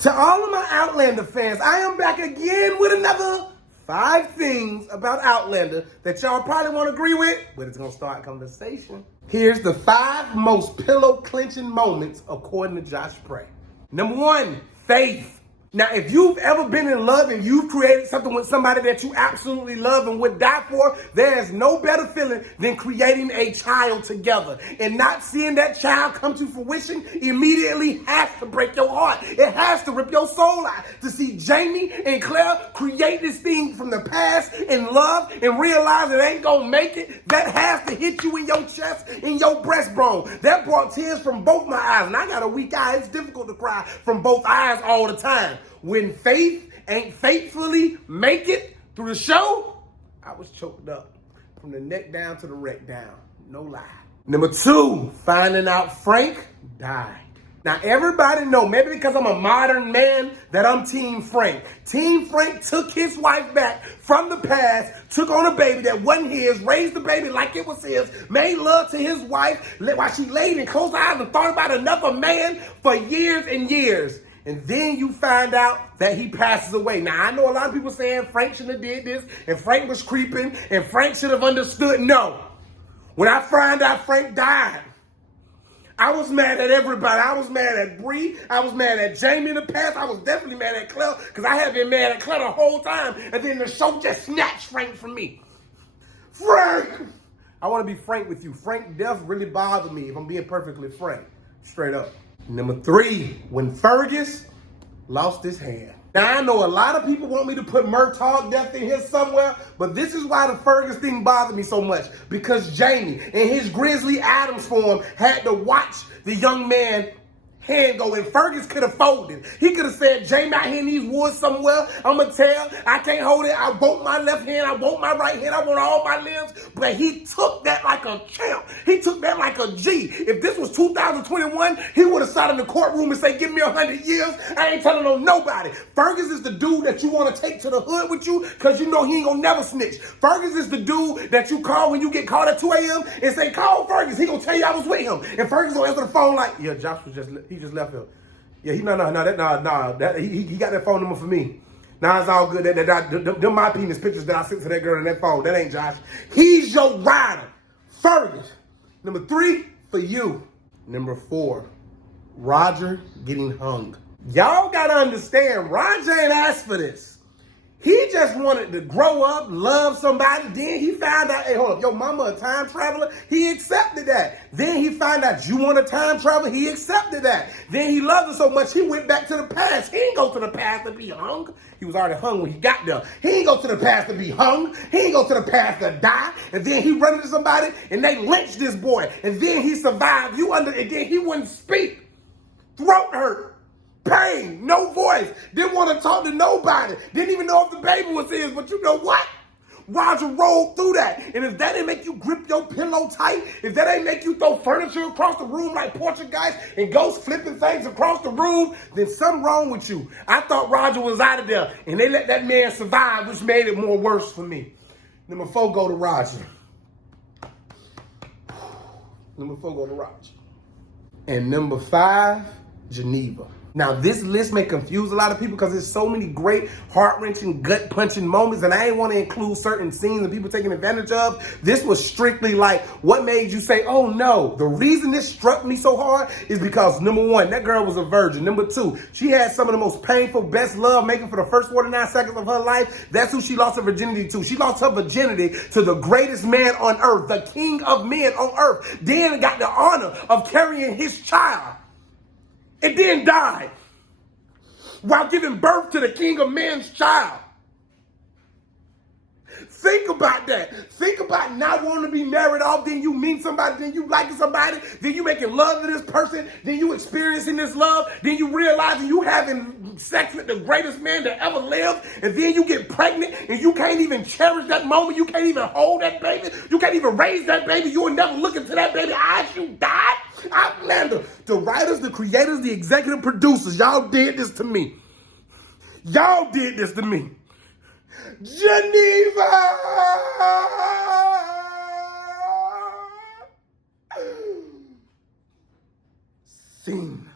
To all of my Outlander fans, I am back again with another 5 things about Outlander that y'all probably won't agree with, but it's gonna start a conversation. Here's the 5 most pillow clinching moments according to Josh Prey. Number 1, faith. Now, if you've ever been in love and you've created something with somebody that you absolutely love and would die for, there is no better feeling than creating a child together. And not seeing that child come to fruition immediately has to break your heart. It has to rip your soul out to see Jamie and Claire create this thing from the past and love and realize it ain't gonna make it. That has to hit you in your chest, in your breastbone. That brought tears from both my eyes. And I got a weak eye. It's difficult to cry from both eyes all the time. When Faith ain't faithfully make it through the show, I was choked up from the neck down to the wreck down. No lie. Number 2, finding out Frank died. Now, everybody know, maybe because I'm a modern man, that I'm Team Frank. Team Frank took his wife back from the past, took on a baby that wasn't his, raised the baby like it was his, made love to his wife while she laid and closed her eyes and thought about another man for years and years. And then you find out that he passes away. Now, I know a lot of people saying Frank shouldn't have did this, and Frank was creeping, and Frank should have understood. No. When I found out Frank died, I was mad at everybody. I was mad at Bree. I was mad at Jamie in the past. I was definitely mad at Claire, because I had been mad at Claire the whole time. And then the show just snatched Frank from me. Frank! I want to be frank with you. Frank's death really bothered me, if I'm being perfectly frank. Straight up. Number 3, when Fergus lost his hand. Now, I know a lot of people want me to put Murtaugh death in here somewhere, but this is why the Fergus thing bothered me so much. Because Jamie, in his Grizzly Adams form, had to watch the young man hand go, and Fergus could have folded. He could have said, Jamie out here in these woods somewhere, I'm going to tell, I can't hold it, I want my left hand, I want my right hand, I want all my limbs, but he took that like a champ. He took that like a G. If this was 2021, he would have sat in the courtroom and say, give me 100 years, I ain't telling on nobody. Fergus is the dude that you want to take to the hood with you, because you know he ain't going to never snitch. Fergus is the dude that you call when you get called at 2 a.m. and say, call Fergus, he going to tell you I was with him. And Fergus will answer the phone like, yeah, Josh was he just left him. Yeah, he got that phone number for me. Now it's all good. Them my penis pictures that I sent to that girl in that phone. That ain't Josh. He's your rider, Fergus. Number 3 for you. Number 4, Roger getting hung. Y'all gotta understand, Roger ain't asked for this. He just wanted to grow up, love somebody. Then he found out, hey, hold up, your mama a time traveler? He accepted that. Then he found out you want a time travel? He accepted that. Then he loved her so much, he went back to the past. He didn't go to the past to be hung. He was already hung when he got there. He didn't go to the past to be hung. He didn't go to the past to die. And then he run into somebody and they lynched this boy. And then he survived. And then he wouldn't speak. Throat hurt. Pain, no voice, didn't want to talk to nobody, didn't even know if the baby was his, but you know what? Roger rolled through that. And if that ain't make you grip your pillow tight, if that ain't make you throw furniture across the room like Portuguese and ghost flipping things across the room, then something wrong with you. I thought Roger was out of there, and they let that man survive, which made it more worse for me. Number 4, go to Roger. Number 4, go to Roger. And number 5, Geneva. Now, this list may confuse a lot of people because there's so many great, heart-wrenching, gut-punching moments, and I ain't want to include certain scenes that people taking advantage of. This was strictly like, what made you say, oh no? The reason this struck me so hard is because, number 1, that girl was a virgin. Number 2, she had some of the most painful, best love making for the first 49 seconds of her life. That's who she lost her virginity to. She lost her virginity to the greatest man on earth, the king of men on earth. Then got the honor of carrying his child. And then died while giving birth to the king of men's child. Think about that. Think about not wanting to be married off, then you meet somebody, then you liking somebody, then you making love to this person, then you experiencing this love, then you realizing you having sex with the greatest man that ever lived, and then you get pregnant and you can't even cherish that moment, you can't even hold that baby, you can't even raise that baby, you will never look into that baby eyes, you died. Outlander, the writers, the creators, the executive producers, y'all did this to me. Y'all did this to me. Geneva! Scene.